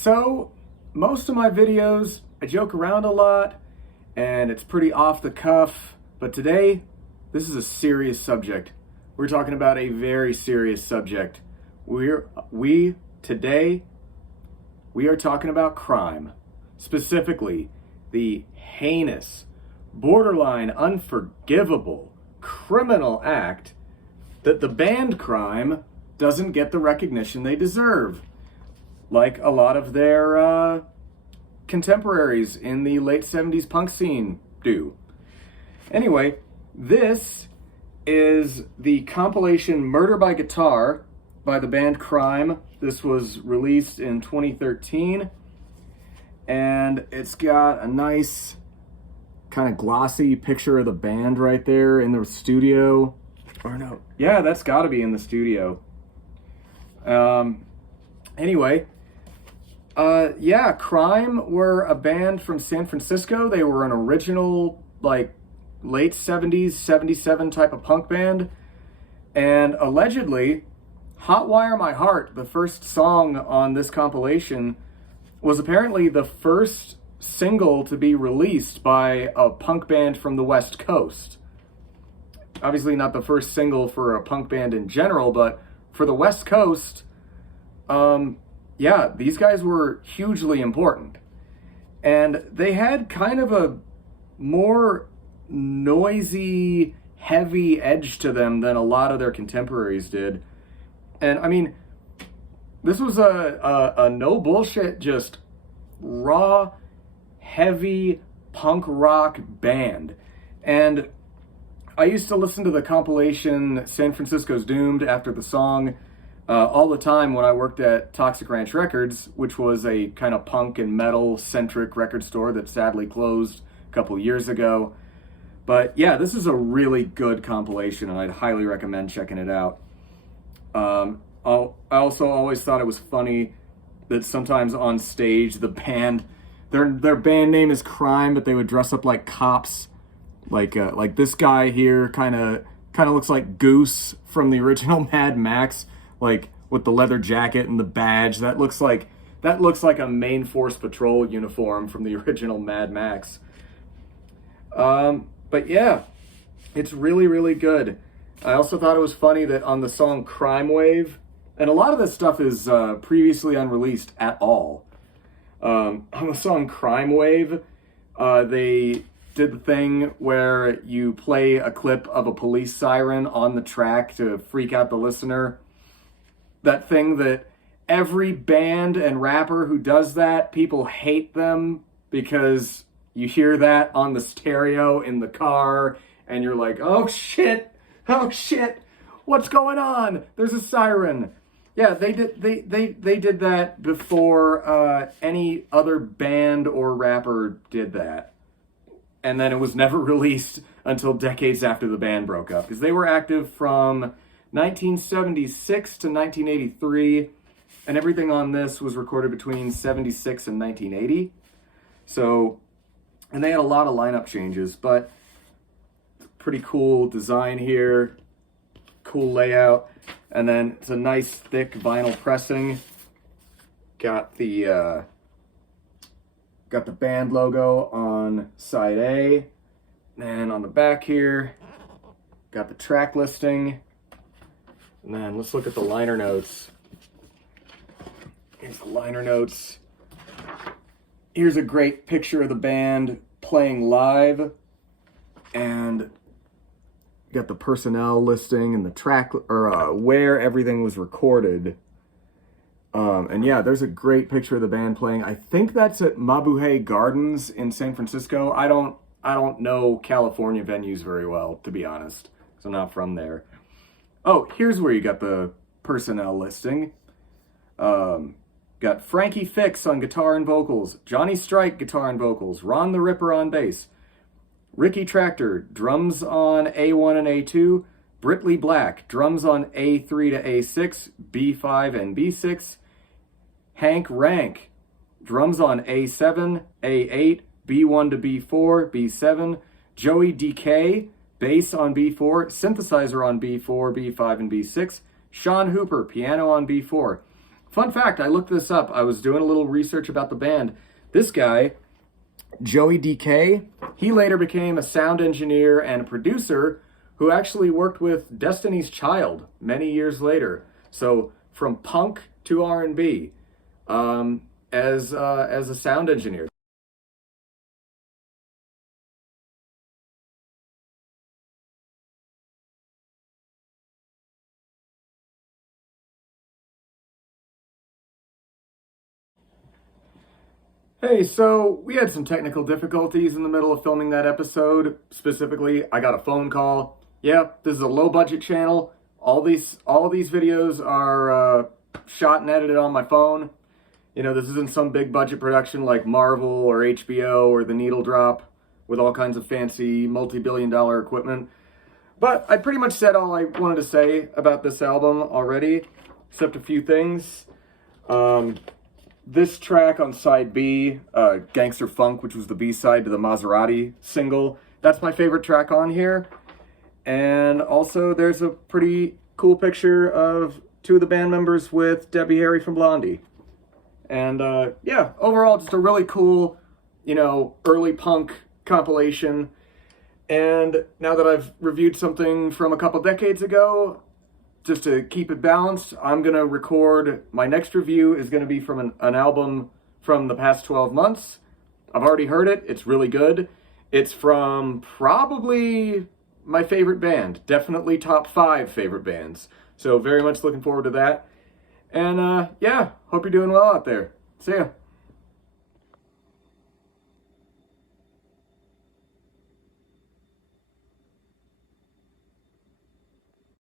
So, most of my videos, I joke around a lot, and it's pretty off the cuff, but today, this is a serious subject. We're talking about a very serious subject. Today, we are talking about crime. Specifically, the heinous, borderline unforgivable, criminal act that the band Crime doesn't get the recognition they deserve, like a lot of their contemporaries in the late 70s punk scene do. Anyway, this is the compilation Murder by Guitar by the band Crime. This was released in 2013, and it's got a nice kind of glossy picture of the band right there in the studio. Or no, yeah, that's got to be in the studio. Anyway, Crime were a band from San Francisco. They were an original, like, late 70s, 77 type of punk band. And allegedly, Hotwire My Heart, the first song on this compilation, was apparently the first single to be released by a punk band from the West Coast. Obviously not the first single for a punk band in general, but for the West Coast, these guys were hugely important. And they had kind of a more noisy, heavy edge to them than a lot of their contemporaries did. And I mean, this was a no bullshit, just raw, heavy punk rock band. And I used to listen to the compilation San Francisco's Doomed after the song all the time when I worked at Toxic Ranch Records, which was a kind of punk and metal-centric record store that sadly closed a couple years ago. But yeah, this is a really good compilation, and I'd highly recommend checking it out. I also always thought it was funny that sometimes on stage the band, their band name is Crime, but they would dress up like cops. Like this guy here kind of looks like Goose from the original Mad Max, like with the leather jacket and the badge. That looks like a Main Force Patrol uniform from the original Mad Max. But yeah, it's really, really good. I also thought it was funny that on the song Crime Wave, and a lot of this stuff is previously unreleased at all. On the song Crime Wave, they did the thing where you play a clip of a police siren on the track to freak out the listener. That thing that every band and rapper who does that, people hate them because you hear that on the stereo in the car and you're like, oh shit, what's going on? There's a siren. Yeah, they did that before any other band or rapper did that. And then it was never released until decades after the band broke up, because they were active from 1976 to 1983, and everything on this was recorded between 76 and 1980. So, and they had a lot of lineup changes, but pretty cool design here, cool layout, and then it's a nice thick vinyl pressing. Got the band logo on side A, and on the back here, got the track listing. And then let's look at the liner notes. Here's the liner notes. Here's a great picture of the band playing live, and got the personnel listing and the track, or where everything was recorded. And yeah, there's a great picture of the band playing. I think that's at Mabuhay Gardens in San Francisco. I don't know California venues very well, to be honest, because I'm not from there. Oh, here's where you got the personnel listing. Got Frankie Fix on guitar and vocals, Johnny Strike guitar and vocals, Ron the Ripper on bass, Ricky Tractor drums on A1 and A2, Britley Black drums on A3 to A6, B5 and B6, Hank Rank drums on A7, A8, B1 to B4, B7, Joey DK bass on B4, synthesizer on B4, B5, and B6, Sean Hooper piano on B4. Fun fact, I looked this up. I was doing a little research about the band. This guy, Joey DK, he later became a sound engineer and producer who actually worked with Destiny's Child many years later. So from punk to R&B, as a sound engineer. Hey, so we had some technical difficulties in the middle of filming that episode. Specifically, I got a phone call. Yeah, this is a low budget channel. All these videos are shot and edited on my phone. You know, this isn't some big budget production like Marvel or HBO or The Needle Drop with all kinds of fancy multi-billion dollar equipment. But I pretty much said all I wanted to say about this album already, except a few things. This track on side B, Gangster Funk, which was the B-side to the Maserati single, that's my favorite track on here. And also there's a pretty cool picture of two of the band members with Debbie Harry from Blondie. And yeah, overall just a really cool, you know, early punk compilation. And now that I've reviewed something from a couple decades ago, just to keep it balanced, I'm going to record, my next review is going to be from an album from the past 12 months. I've already heard it. It's really good. It's from probably my favorite band. Definitely top 5 favorite bands. So very much looking forward to that. And yeah, hope you're doing well out there. See ya.